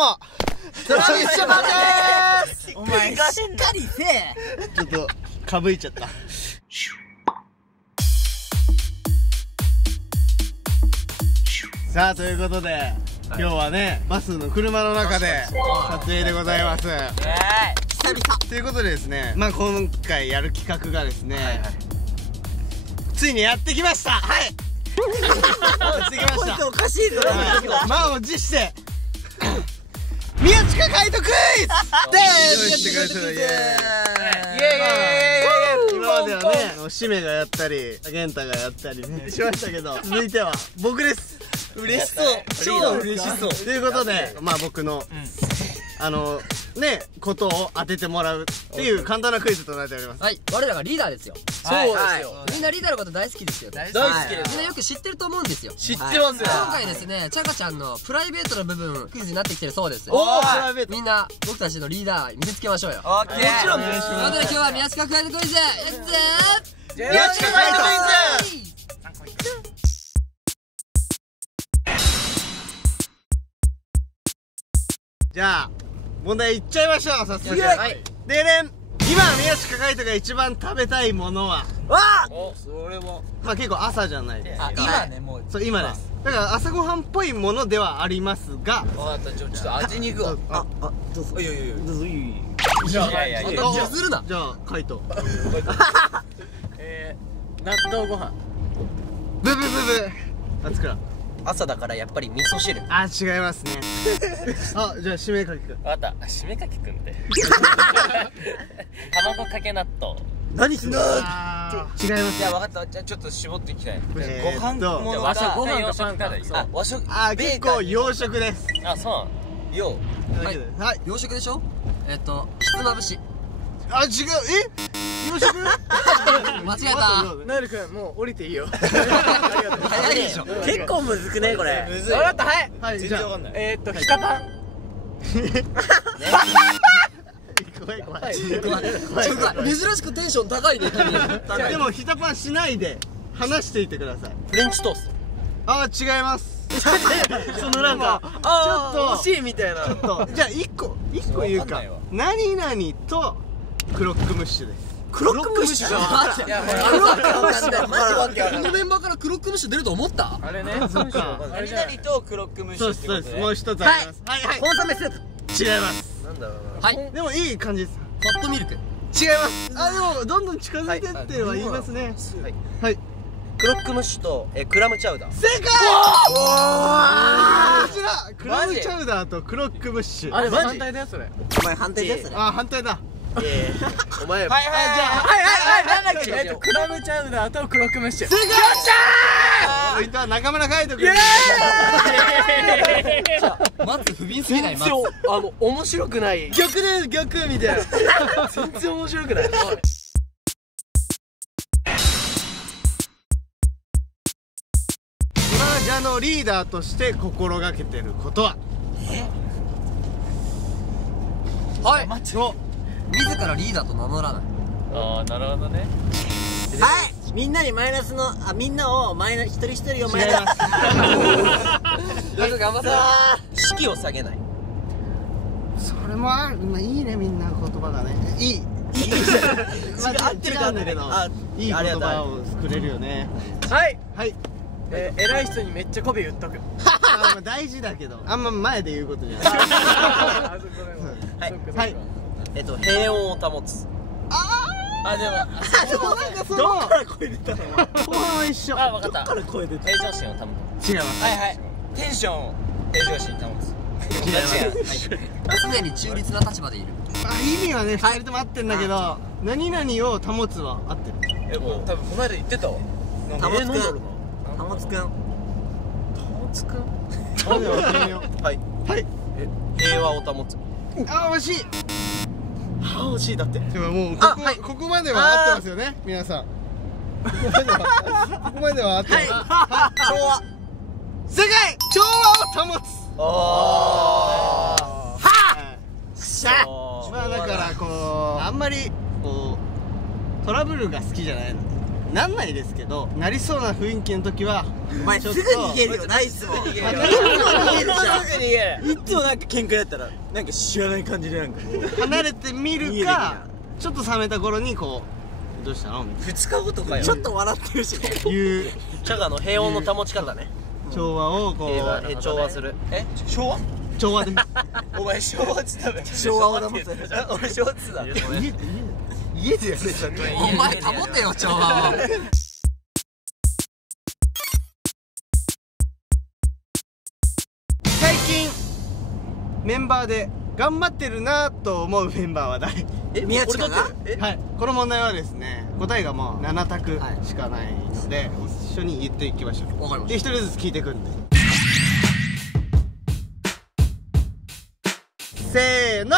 もトラビスショマンでーす。お前しっかりせえ。ちょっとかぶいちゃった。さあということで今日はねバスの車の中で撮影でございます。久々ということでですね、まあ今回やる企画がですね、ついにやってきました。はいやってきました。おかしいぞ。満を持して宮近海斗クイズで用意してくれてる。イエーイイエーイイエーイ。今まではねしめがやったり健太がやったりねしましたけど、続いては僕です。嬉しそう、超嬉しそう。ということでまあ僕のねことを当ててもらうっていう簡単なクイズとなっております。はい、我らがリーダーですよ。そうですよ。みんなリーダーのこと大好きですよ。大好きです。みんなよく知ってると思うんですよ。知ってますよ。今回ですね、ちゃかちゃんのプライベートの部分クイズになってきてるそうです。おお、プライベート。みんな僕たちのリーダー見つけましょうよ。オッケー。もちろん。ということで今日は宮近海斗クイズ、やっぜー。宮近海斗クイズ。じゃあ問題いっちゃいましょう。早速。でれん。今宮近海斗が一番食べたいものは。わあ。それも。まあ結構朝じゃないです。今ねもう。そう今です。だから朝ごはんっぽいものではありますが。分かった。ちょっと味にいくわ。どうぞ。いやいやいや。どうぞ。じゃあ譲るな。じゃあ海斗。納豆ご飯。ブブブブ。あつくら。朝だからやっぱり味噌汁。あ、違いますね。あ、じゃあ締めかけくん。わかった。締めかけくんって卵かけ納豆。何すんの。違います。いや、分かった。じゃあちょっと絞っていきたい。ご飯もの和食かご飯かパンかでいい。あ、和食。結構洋食です。あ、そう。洋。はい。洋食でしょ。ひつまぶし。あ、違う。洋食間違えた。ナイルくんもう降りていいよ。早いでしょ。結構むずくねこれ。むずい。分かった。はい。はい、じゃあひたパン。怖い怖い。珍しくテンション高いね君。でもひたパンしないで話していてください。フレンチトースト。あ、違います。そのなんかちょっと惜しいみたいな。ちょっとじゃあ一個言うか。何々とクロックムッシュです。クロックムッシュじゃん。いや、クロックムッシュだよ。マジわけわかんない。このメンバーからクロックムッシュ出ると思った？あれね。そうか。何々とクロックムッシュってことね。そうです。もう一つあります。はいはい。コンソメスープ。違います。なんだろうな。はい。でもいい感じです。ホットミルク。違います。あ、でもどんどん近づいてっては言いますね。はい。クロックムッシュとクラムチャウダー。正解。こちらクラムチャウダーとクロックムッシュ。あれ反対だよそれ。お前反対だよそれ。あ、反対だ。お前。はいはいなんだっけ。クラムチャウダーとクロックムッシュ。正解。ポイントは中村海斗君。まず不憫すぎない。面白くない。逆みたいな。全然面白くない。今じゃのリーダーとして心がけてることは。はい。自らリーダーと名乗らない。ああ、なるほどね。はい。みんなにマイナスのみんなをマイナス一人一人をマイナス。よく頑張った。士気を下げない。それもある。まあいいね、みんな言葉がね。いい。合ってるかんだけど、いい言葉を作れるよね。はいはい。偉い人にめっちゃ媚び売っとく。大事だけど、あんま前で言うことじゃない。はい。平穏を保つ。でもなんかそのどっから声出たの。後半は一緒。あ、わかった。から声出た。平常心を保つ。違います。はいはい。テンションを平常心保つ。常に中立な立場でいる。意味はね、2人とも合ってんだけど、何々を保つは合ってる。もう多分この間言ってたわ。保つくん。保つくん。保つくん。はい。はい。平和を保つ。あ、惜しい。惜しいだって。でももうここまでは合ってますよね、皆さん。ここまでは合ってます。調和。正解。調和を保つ。まあだからこうあんまりこうトラブルが好きじゃないのでなんないですけど、なりそうな雰囲気の時はお前すぐ逃げるよ、ナイスも逃げるよ、いつもなんか喧嘩やったらなんか知らない感じでなんか離れてみるか、ちょっと冷めた頃にこうどうしたのみたいな2日後とかよ、ちょっと笑ってるしいうチャガの平穏の保ち方ね。調和をこう調和する。昭和調和でお前昭和っつったべ昭和を保つ俺昭和っつった家でやれちゃってお前保てよ調和を最近メンバーで頑張ってるなと思うメンバーは誰？宮近がはい、この問題はですね、答えがもう7択しかないので、一緒に言っていきましょう。わかりました。で、一人ずつ聞いてくんで。せーの。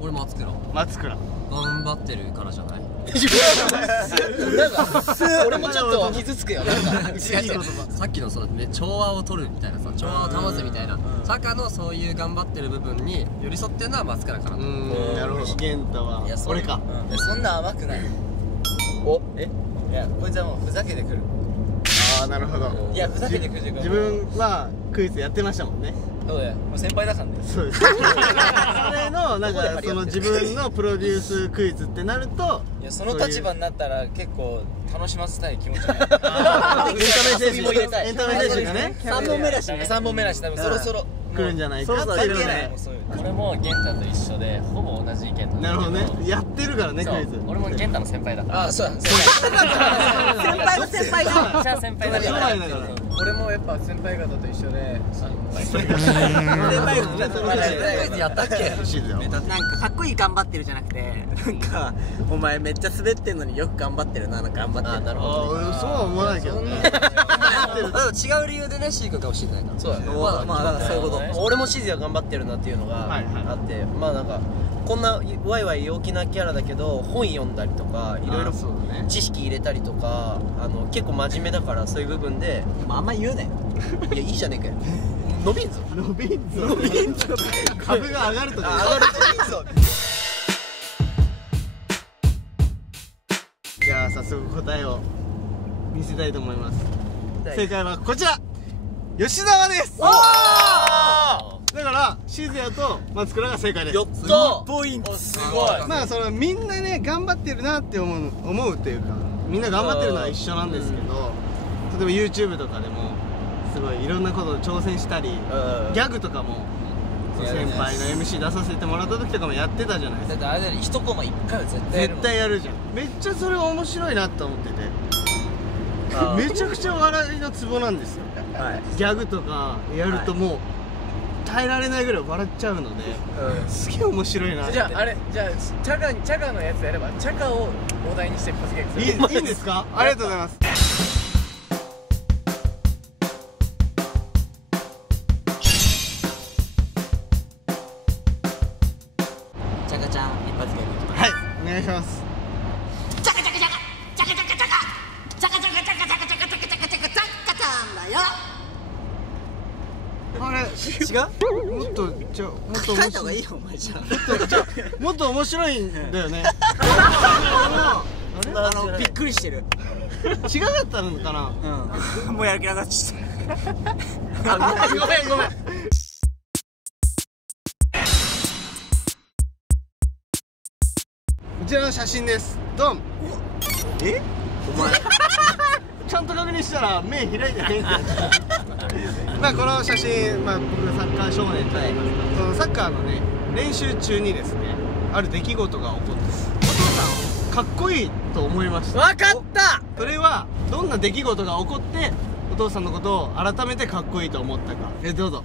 俺松倉松倉。頑張ってるからじゃない？俺もちょっと傷つくよ。なんかさっきのそのね調和を取るみたいなさ、調和を保つみたいな坂のそういう頑張ってる部分に寄り添ってるのは松倉かなと。なるほど。健太は俺か。そんな甘くない。おいやこいつはもうふざけてくる。ああ、なるほど。いやふざけてくる。自分はクイズやってましたもんね。そうだよ。もう先輩だからね。そうです。それのなんかその自分のプロデュースクイズってなると、いやその立場になったら結構楽しませたい気持ちが。エンタメ選手も入れたい。エンタメ選手がね、3本目だしね。3本目だし多分そろそろ来るんじゃないかっていうので。俺も玄太と一緒でほぼ同じ意見なんだけど。なるほどね。やってるからねクイズ。俺も玄太の先輩だから。あ、そうだ。先輩の先輩だ。じゃあ先輩だ将来だから。俺もやっぱ先輩方と一緒でクイズやったっけ？欲しいですよ。なんかかっこいい頑張ってるじゃなくて、なんかお前めっちゃ滑ってんのによく頑張ってるな、なんか頑張ってる。あ、なるほど。俺そうは思わないけどね。違う理由でね、シー君かもしれないから。そうだね。まあそういうこと。俺もシズヤ頑張ってるなっていうのがあって、まあなんかこんなワイワイ陽気なキャラだけど本読んだりとかいろいろ知識入れたりとか、結構真面目だからそういう部分であんま言うね。いやいいじゃねえかよ。伸びんぞ。伸びんぞ。株が上がるとか。上がるといいぞ。じゃあ早速答えを見せたいと思います。正解はこちら、吉沢です。だからシズヤと松倉が正解です。やったポイント。すごい。まあそのみんなね頑張ってるなって思うっていうか、みんな頑張ってるのは一緒なんですけど、例えば YouTube とかでもすごいいろんなことを挑戦したり、ギャグとかも先輩の MC 出させてもらった時とかもやってたじゃないですか。だってあれ1コマ1回は絶対やるじゃん。めっちゃそれ面白いなと思ってて、めちゃくちゃ笑いのツボなんですよ。ギャグとかやるともう耐えられないぐらい笑っちゃうので、すげえ面白いなって。じゃあチャガのやつやればチャガをお題にしてパスゲームする。いいんですか？ありがとうございます。チャカちゃん一発ゲーム。はい、お願いします。チャカチャカチャカチャカチャカチャカチャカチャカチャカチャカチャカチャカチャカチャカチャカチャカチャンだよ。あれ違う？もっともっと書いた方がいいよお前じゃん。もっと面白いんだよね。びっくりしてる。違かったのかな？もうやる気なくなっちゃった。ごめん。こちらの写真です。ドン。お前ちゃんと確認したら目開いてないんだよ。まあこの写真、まあ僕がサッカー少年と言いますか、そのサッカーのね練習中にですね、ある出来事が起こって、お父さんをかっこいいと思いました。わかった。それはどんな出来事が起こってお父さんのことを改めてかっこいいと思ったか。どうぞ。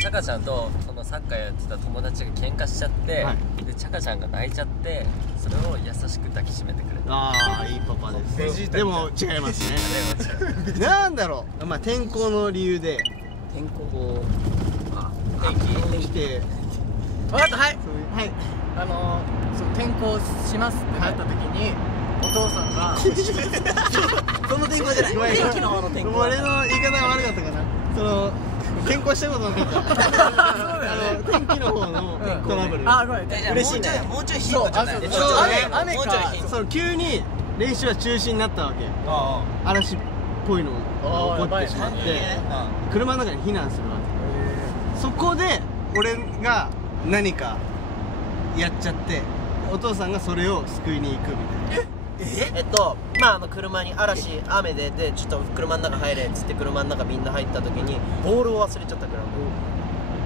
チャカちゃんとそのサッカーやってた友達が喧嘩しちゃって、でチャカちゃんが泣いちゃって、それを優しく抱きしめてくれた。ああ、いいパパです。でも違いますね。なんだろう、まあ天候の理由で天候こう天気来て、わかった。はい。はい、そう転校しますってなった時に、お父さんがその天候じゃない。天気の方の天候。俺の言い方が悪かったかな。その健康したことなかった。天気の方のトラブル。あ、ごめん。嬉しいね。もうちょいヒントじゃない。雨か。その急に練習は中止になったわけ。嵐ぽいのが起こってしまって車の中に避難するわけ。そこで俺が何かやっちゃってお父さんがそれを救いに行くみたいな。まあ車に雨でちょっと車の中入れっつって車の中みんな入った時にボールを忘れちゃったグラウン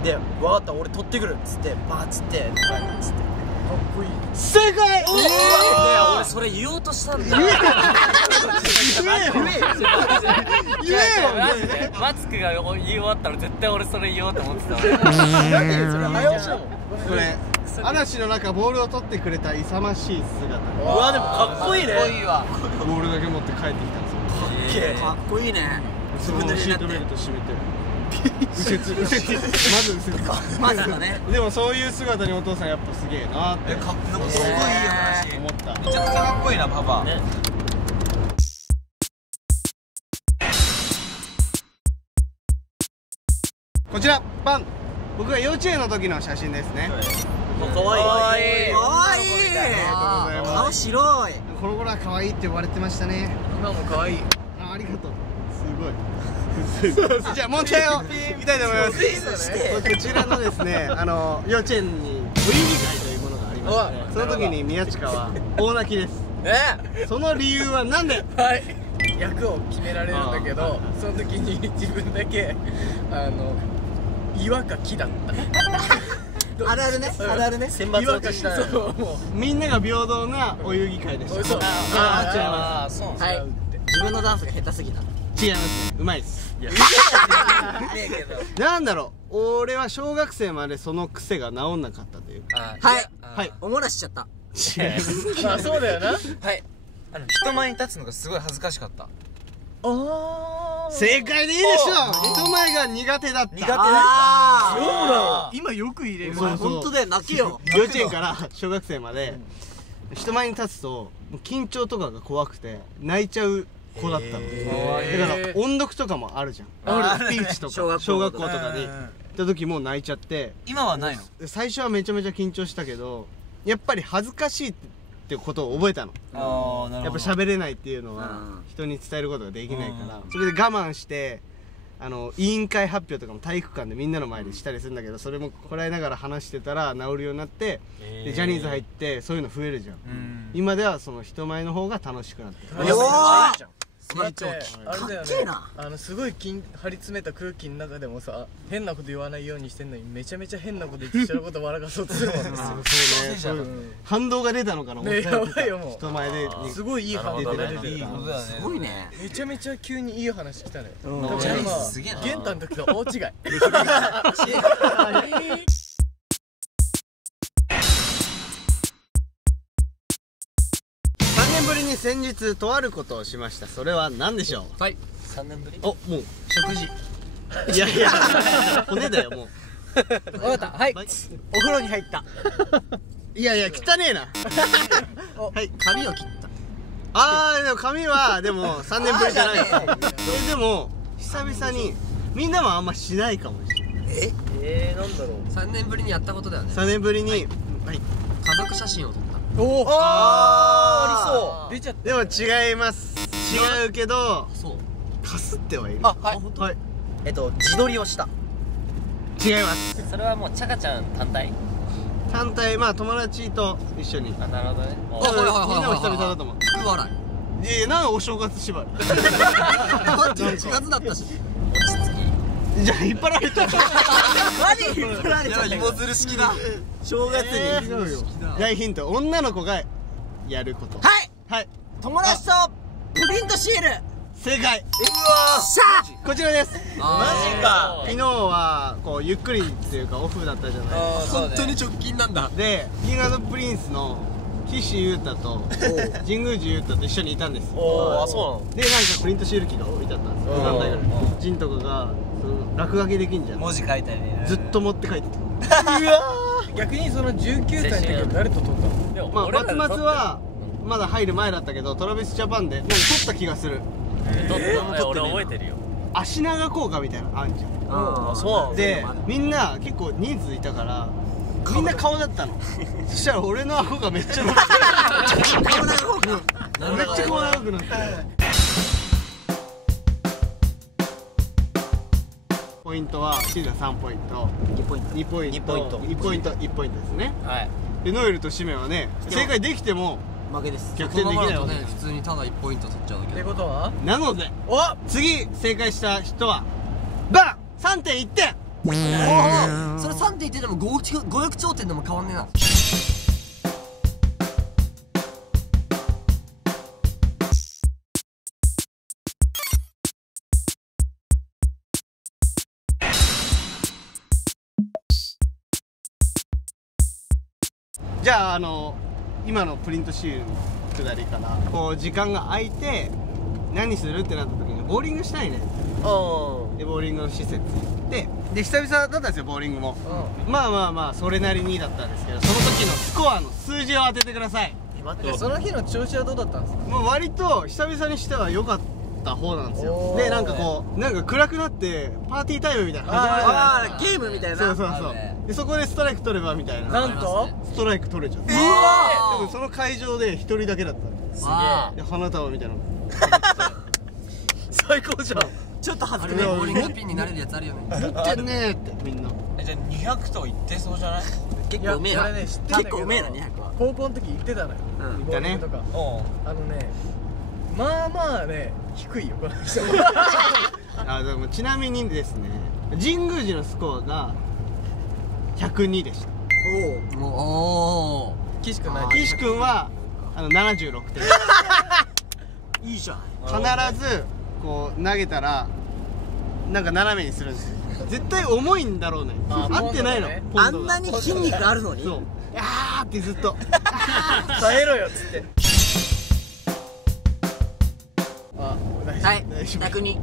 ドで「分かった俺取ってくる」っつってバーッつって「はい」っつってかっこいい。正解。俺それ言おうとしたんだ。言えよマツクが言い終わったら絶対俺それ言おうと思ってた。それ早押しだもん。これ嵐の中ボールを取ってくれた勇ましい姿。うわでもかっこいいね。ボールだけ持って帰ってきたんですよ。かっこいいね。そのままシートベルト締めて右折まず右折まずだね。でもそういう姿にお父さんやっぱすげえなってなんかすごいいい話思った。めちゃくちゃかっこいいなパパね。こちらバン僕が幼稚園の時の写真ですね。かわいいかわいい顔白い。この頃は可愛いって呼ばれてましたね。今も可愛い。ありがとう。すごいじゃあ問題をいきたいと思います。こちらのですね幼稚園にお遊戯会というものがありまして、その時に宮近は大泣きです。その理由は何で？はい。役を決められるんだけど、その時に自分だけ岩か木だった。あるあるね。あるあるね。選抜落とした。そうもみんなが平等なお遊戯会でした。そう。違いまそうはい。自分のダンスが下手すぎた。す。違います。うまいです。なんだろう。俺は小学生までその癖が治んなかったというか。はい。おもらしちゃった。まあそうだよな。はい人前に立つのがすごい恥ずかしかった。正解でいいでしょ。人前が苦手だった。苦手だあだ。今よく入れる。そうそう本当だよ。泣けよ。幼稚園から小学生まで人前に立つともう緊張とかが怖くて泣いちゃう子だったの。だから音読とかもあるじゃん。スピーチとか小学校とかで行った時も泣いちゃって、今はないの？最初はめちゃめちゃ緊張したけどやっぱり恥ずかしいってことを覚えたの。やっぱ喋れないっていうのは人に伝えることができないからそれで我慢して委員会発表とかも体育館でみんなの前でしたりするんだけどそれもこらえながら話してたら治るようになってでジャニーズ入ってそういうの増えるじゃん。今ではその人前の方が楽しくなってる。だってあれだよね。すごい張り詰めた空気の中でもさ変なこと言わないようにしてんのにめちゃめちゃ変なこと言って人のこと笑かそうとするもんね。そうね。反動が出たのかな。ねやばいよもう。人前ですごいいい反動が出ていいた。ことだね。すごいね。めちゃめちゃ急にいい話来たね。多分ジャニー今ズすげえな玄太の時と大違い。3年ぶりに先日とあることをしました。それは何でしょう？はい。 3年ぶり。お、もう食事。いやいや骨だよもう。分かった。はい。お風呂に入った。いやいや汚ねえな。はい。髪を切った。でも髪はでも3年ぶりじゃない。でも久々にみんなもあんましないかもしれない。なんだろう。 3年ぶりにやったことだよね。 3年ぶりに、はい、家族写真を撮った。ありそう。出ちゃった。でも違います。違うけどそうかすってはいる。はいはい自撮りをした。違います。それはもうチャカちゃん単体。単体まあ友達と一緒に。あ、なるほどね。はいはいはいはいはいみんなも久々だと思う。福笑い。いやなんかお正月縛り。4月だったし。じゃあ引っ張られた。何引っ張られちゃった。芋づる式だ。正月に。違うよ。大ヒント女の子がやること。はいはい友達とプリントシール。正解。こちらです。マジか。昨日はこうゆっくりっていうかオフだったじゃないですか。本当に直近なんだ。でKing&Princeの岸優太と神宮寺優太と一緒にいたんです。そでなんかプリントシール機が置いてあったんですよ。何台ぐらいジンとかがその落書きできんじゃん。文字書いたりね。ずっと持って帰ってた。逆にその19歳の時は誰と撮ったの？まあ松松はまだ入る前だったけどトラビスジャパンでなんか撮った気がする。俺覚えてるよ。足長効果みたいなのあんじゃん。そうでみんな結構人数いたからみんな顔だったの。そしたら俺の顎がめっちゃ伸びて顔長くめっちゃ顔長くなってポイントはシーズン3ポイント、2ポイント、1ポイントですね。はい。でノエルとシメはね、正解できても負けです。逆転できないわけね、普通にただ1ポイント取っちゃうだけ。ってことはなので次正解した人はバン 3.1 点。それ 3.1 点でも500頂点でも変わんねえな。じゃあ今のプリントシールのくだりからこう時間が空いて何するってなった時にボーリングしたいね。でボーリングの施設行ってで久々だったんですよボーリングも。まあそれなりにだったんですけど、その時のスコアの数字を当ててください。待って、その日の調子はどうだったんですか？もう割と久々にしては良かった方なんですよ。でなんかこうなんか暗くなってパーティータイムみたいな始まるじゃないですか。ゲームみたいな。そうでそこでストライク取ればみたいな。なんとストライク取れちゃった。でもその会場で1人だけだったんです。で花束みたいなの最高じゃん。ちょっと恥ずあれね、ボーリングピンになれるやつあるよね。持ってんねーってみんな。じゃあ200と言ってそうじゃない？結構うめえな。結構うめえな200は。高校の時行ってたのよ。行ったね。まあまあね低いよこの人。でもちなみにですね、神宮寺のスコアが102でした。おお。岸君ない。岸君は76点。いいじゃん。必ずこう投げたらなんか斜めにするんですよ。絶対重いんだろうね。合ってないの。あんなに筋肉あるのに。そう。あーってずっと。耐えろよっつって。はい102。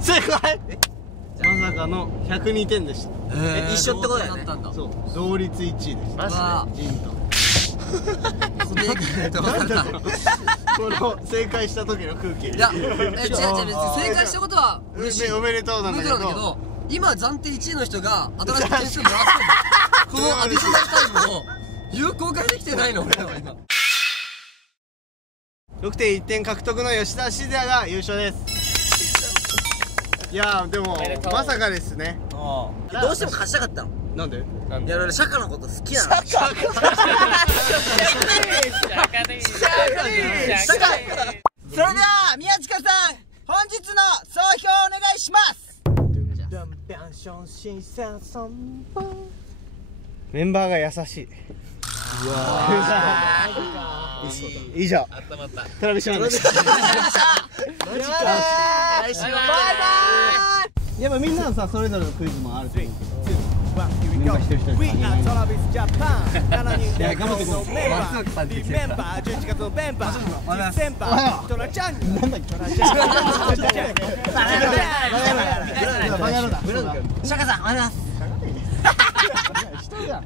正解。まさかの102点でした。一緒ってことだよね。そう、同率1位でした。マジンと。それ飛ばされた。この正解した時の空気。いや、違う別に正解したことは嬉しい。おめでとうなんだけど、今暫定1位の人が新しく点数もらってんの。このアディショナルタイムを有効化できてないの俺らは今。6.1 点獲得の吉田静也が優勝です。いやでもまさかですね。どうしても勝ちたかったの。なんで？いや俺釈迦のこと好きなの。それでは宮近さん本日の総評お願いします。メンバーが優しい。以上トラビションでした。やっぱみんなのさそれぞれのクイズもあると思うけど、メンバー一人一人いや頑張ってこう。松岡さんって来てた。釈迦さんおはようございます。人じゃん。